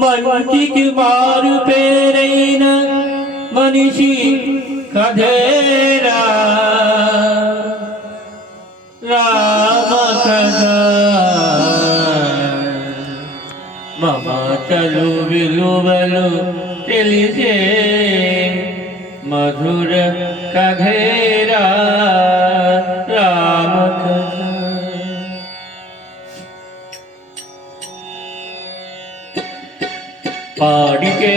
మంచికి మారు పేరైన మనిషి కథేరా రామ కథ. మమతలు విలువలు తెలిసే మధుర కథేరా రామ కథ. పాడితే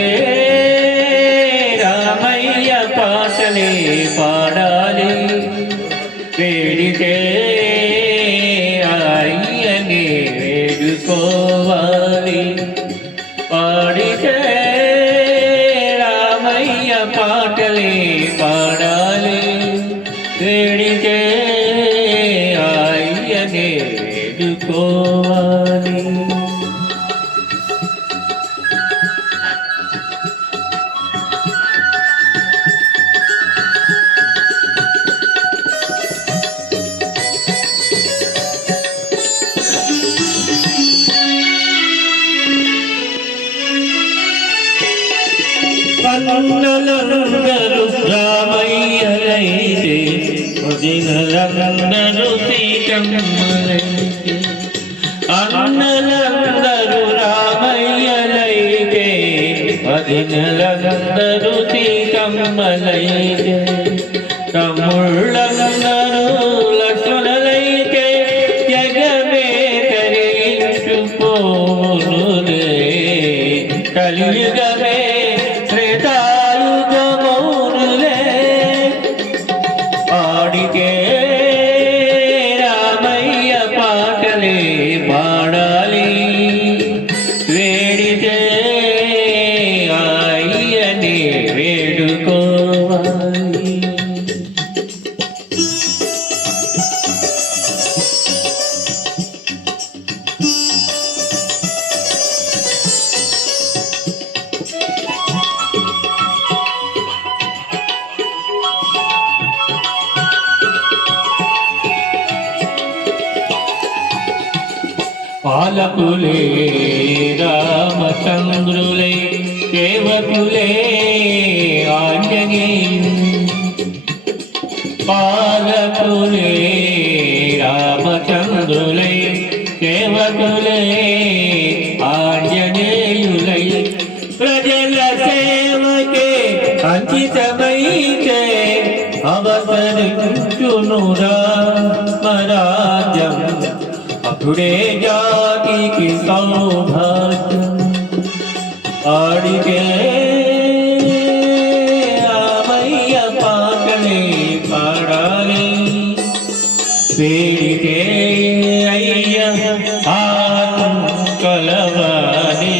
రామయ్య పాటలే పాడాలి, వేడితే అయ్యనే వేడుకోవాలి. పాడితే రామయ్య పాటలే పాడాలి, వేడితే అయ్యనే వేడుకోవాలి. అన్నలందరూ రామయ్యలైతే వదినలందరూ సీతమ్మలైతే. అన్నలందరూ రామయ్యలైతే వదినలందరూ సీతమ్మలైతే. తమ్ముళ్ళందరూ లక్ష్మణులైతే జగమే తరించుకోనులే. కలియుగమే రామయ్య పాటలే పాడాలి, వేడితే అయ్యనే వేడుకోవాలి. పాలకులే రామచంద్రులై సేవకులే ఆంజనేయు. పాలకులే రామచంద్రులై సేవకులే ఆంజనేయులై. ప్రజల సేవకే అంకితమైతే అవతరించును రామరాజ్యం. అప్పుడే జాతికి సౌభాగ్యం. ఆడితే రామయ్య పాటలే పాడాలి, వేడితే అయ్య కలవాలి.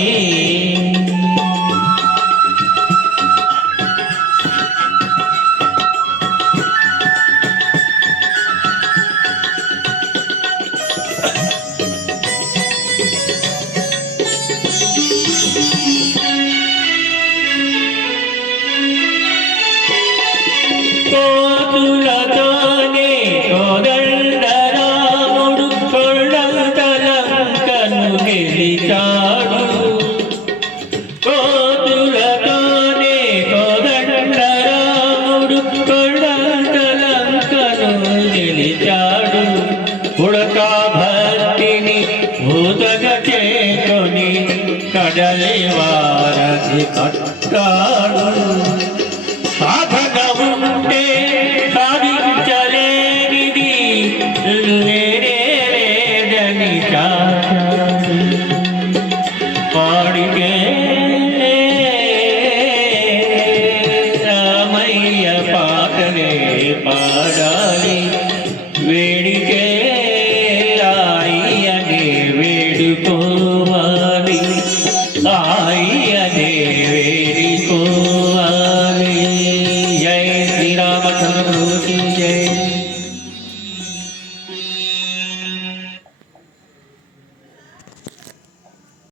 కోతులతోనే కోదండ రాముడు కొండంతలంకను గెలిచాడు. కోతులతోనే కోదండ రాముడు కొండంతలంకను గెలిచాడు. ఉడకా భక్తిని భూతగా చేకొని కడలి వారధి కట్టాడు.